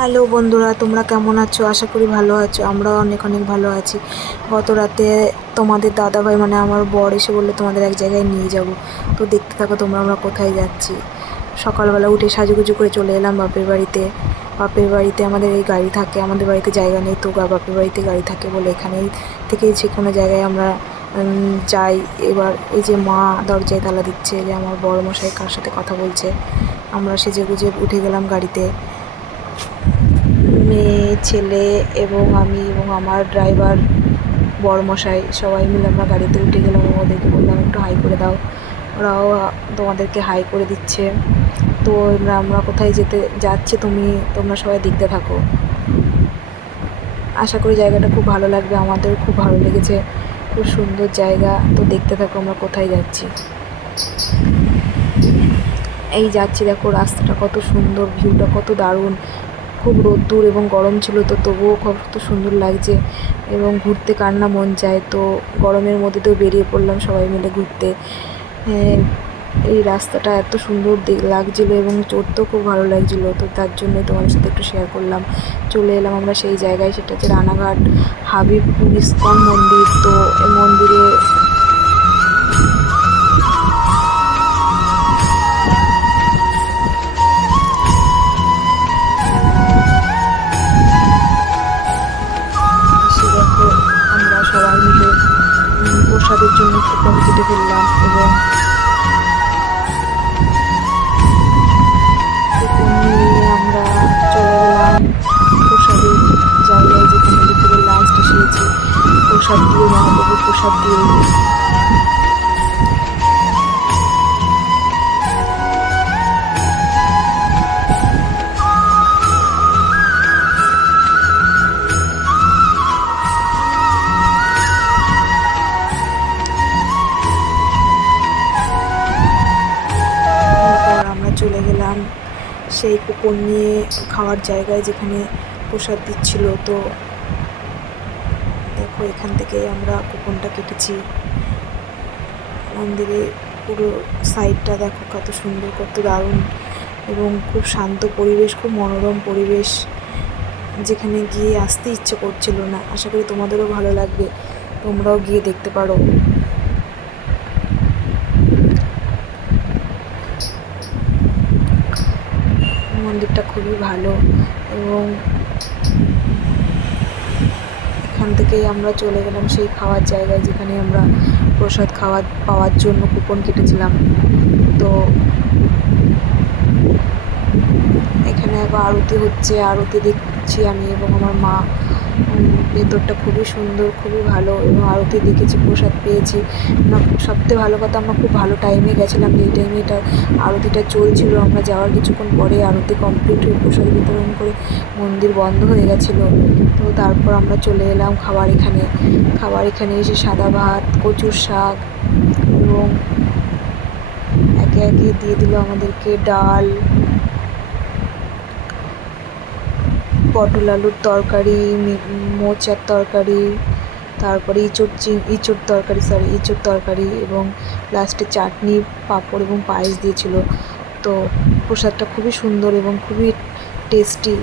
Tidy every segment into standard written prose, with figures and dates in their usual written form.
Hello বন্ধুরা, তোমরা কেমন আছো? আশা করি ভালো আছো। আমরাও অনেক অনেক ভালো আছি। গত রাতে তোমাদের দাদাভাই মানে আমার বর এসে বললো তোমাদের এক জায়গায় নিয়ে যাব। তো দেখতে থাকো তোমরা আমরা কোথায় যাচ্ছি। সকালবেলা উঠে সাজুগুজু করে চলে এলাম বাপের বাড়িতে। বাপের বাড়িতে আমাদের এই গাড়ি থাকে, আমাদের বাড়িতে জায়গা নেই, তো বাপের বাড়িতে গাড়ি থাকে বলে এখানেই থেকেই যে কোনো জায়গায় আমরা যাই। এবার এই যে মা দরজায় তালা দিচ্ছে, যে আমার বড় মশাই কার সাথে কথা বলছে। আমরা সেজেগুজে উঠে গেলাম গাড়িতে। মেয়ে, ছেলে এবং আমি এবং আমার ড্রাইভার বরমশাই সবাই মিলে আমরা গাড়িতে উঠে গেলাম। ওদেরকে বললাম একটু হাই করে দাও, ওরাও তোমাদেরকে হাই করে দিচ্ছে। তো আমরা কোথায় যাচ্ছি তোমরা সবাই দেখতে থাকো। আশা করি জায়গাটা খুব ভালো লাগবে, আমাদের খুব ভালো লেগেছে, খুব সুন্দর জায়গা। তো দেখতে থাকো আমরা কোথায় যাচ্ছি। এই যাচ্ছি, দেখো রাস্তাটা কত সুন্দর, ভিউটা কত দারুণ। খুব রোদ্দুর এবং গরম ছিল, তো তবুও কত সুন্দর লাগছে এবং ঘুরতে কার না মন চায়। তো গরমের মধ্যে তো বেরিয়ে পড়লাম সবাই মিলে ঘুরতে। এই রাস্তাটা এত সুন্দর লাগছিলো এবং চড়তেও খুব ভালো লাগছিলো, তো তার জন্যই তোমাদের সাথে একটু শেয়ার করলাম। চলে এলাম আমরা সেই জায়গায়, সেটা হচ্ছে রানাঘাট হাবিবপুর ইস্কন মন্দির। তো এই মন্দিরে এসে দেখো আমরা সবাই মিলে প্রসাদের জন্য কুপন কেটে ফেললাম এবং কুপন নিয়ে আমরা চলে গেলাম প্রসাদের জায়গায়, যেখানে দুপুরে লাস্ট এসেছি প্রসাদ দিয়ে, মহাপ্রভুর প্রসাদ দিয়ে। তারপর আমরা চলে গেলাম সেই কুপন নিয়ে খাওয়ার জায়গায়, যেখানে প্রসাদ দিচ্ছিল। তো দেখো এখান থেকে আমরা কুপনটা কেটেছি। মন্দিরে পুরো সাইডটা দেখো কত সুন্দর, কত দারুণ এবং খুব শান্ত পরিবেশ, খুব মনোরম পরিবেশ, যেখানে গিয়ে আসতে ইচ্ছে করছিল না। আশা করি তোমাদেরও ভালো লাগবে, তোমরাও গিয়ে দেখতে পারো। মন্দিরটা খুবই ভালো এবং এখান থেকেই আমরা চলে গেলাম সেই খাওয়ার জায়গায়, যেখানে আমরা প্রসাদ পাওয়ার জন্য কুপন কেটেছিলাম। তো এখানে আবার আরতি হচ্ছে, আরতি দেখছি আমি এবং আমার মা। ভেতরটা খুবই সুন্দর, খুবই ভালো এবং আরতি দেখেছি, প্রসাদ পেয়েছি। সবথেকে ভালো কথা, আমরা খুব ভালো টাইমে গেছিলাম, যেই টাইমে এটা আরতিটা চলছিল। আমরা যাওয়ার কিছুক্ষণ পরে আরতি কমপ্লিট হয়ে প্রসাদ বিতরণ করে মন্দির বন্ধ হয়ে গেছিলো। তো তারপর আমরা চলে এলাম খাবার এখানে এসে সাদা ভাত, কচুর শাক এবং একে একে দিয়ে দিল আমাদেরকে ডাল, পটল আলুর তরকারি, মোচার তরকারি, তারপরে ইঁচড় তরকারি এবং লাস্টে চাটনি, পাঁপড় এবং পায়েস দিয়েছিল। তো প্রসাদটা খুবই সুন্দর এবং খুবই টেস্টি,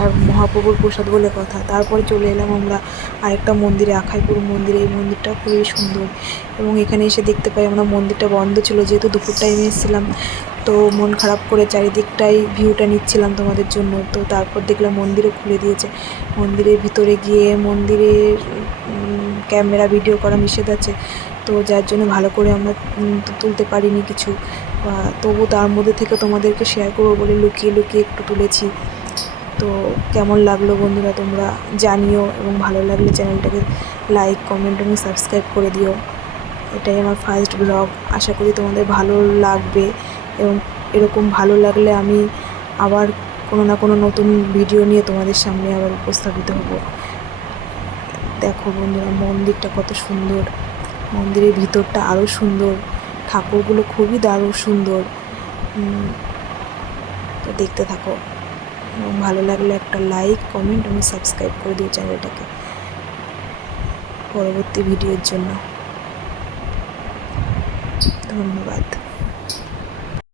আর মহাপ্রভুর প্রসাদ বলে কথা। তারপরে চলে এলাম আমরা আরেকটা মন্দিরে, আখাইপুর মন্দিরে। এই মন্দিরটা খুবই সুন্দর এবং এখানে এসে দেখতে পাই আমরা মন্দিরটা বন্ধ ছিল, যেহেতু দুপুর টাইমে এসেছিলাম। তো মন খারাপ করে চারিদিকটাই ভিউটা নিচ্ছিলাম তোমাদের জন্য। তো তারপর দেখলাম মন্দিরও খুলে দিয়েছে। মন্দিরের ভিতরে গিয়ে মন্দিরের ক্যামেরা ভিডিও করা নিষেধ আছে, তো যার জন্য ভালো করে আমরা তুলতে পারিনি কিছু। তবু তার মধ্যে থেকে তোমাদেরকে শেয়ার করবো বলে লুকিয়ে লুকিয়ে একটু তুলেছি। তো কেমন লাগলো বন্ধুরা তোমরা জানিও, এবং ভালো লাগলে চ্যানেলটাকে লাইক, কমেন্ট এবং সাবস্ক্রাইব করে দিও। এটাই আমার ফার্স্ট ব্লগ, আশা করি তোমাদের ভালো লাগবে এবং এরকম ভালো লাগলে আমি আবার কোনো না কোনো নতুন ভিডিও নিয়ে তোমাদের সামনে আবার উপস্থাপিত হব। দেখো বন্ধুরা মন্দিরটা কত সুন্দর, মন্দিরের ভিতরটা আরও সুন্দর, ঠাকুরগুলো খুবই দারুণ সুন্দর। তো দেখতে থাকো এবং ভালো লাগলে একটা লাইক, কমেন্ট এবং সাবস্ক্রাইব করে দিও চ্যানেলটাকে পরবর্তী ভিডিওর জন্য। ধন্যবাদ।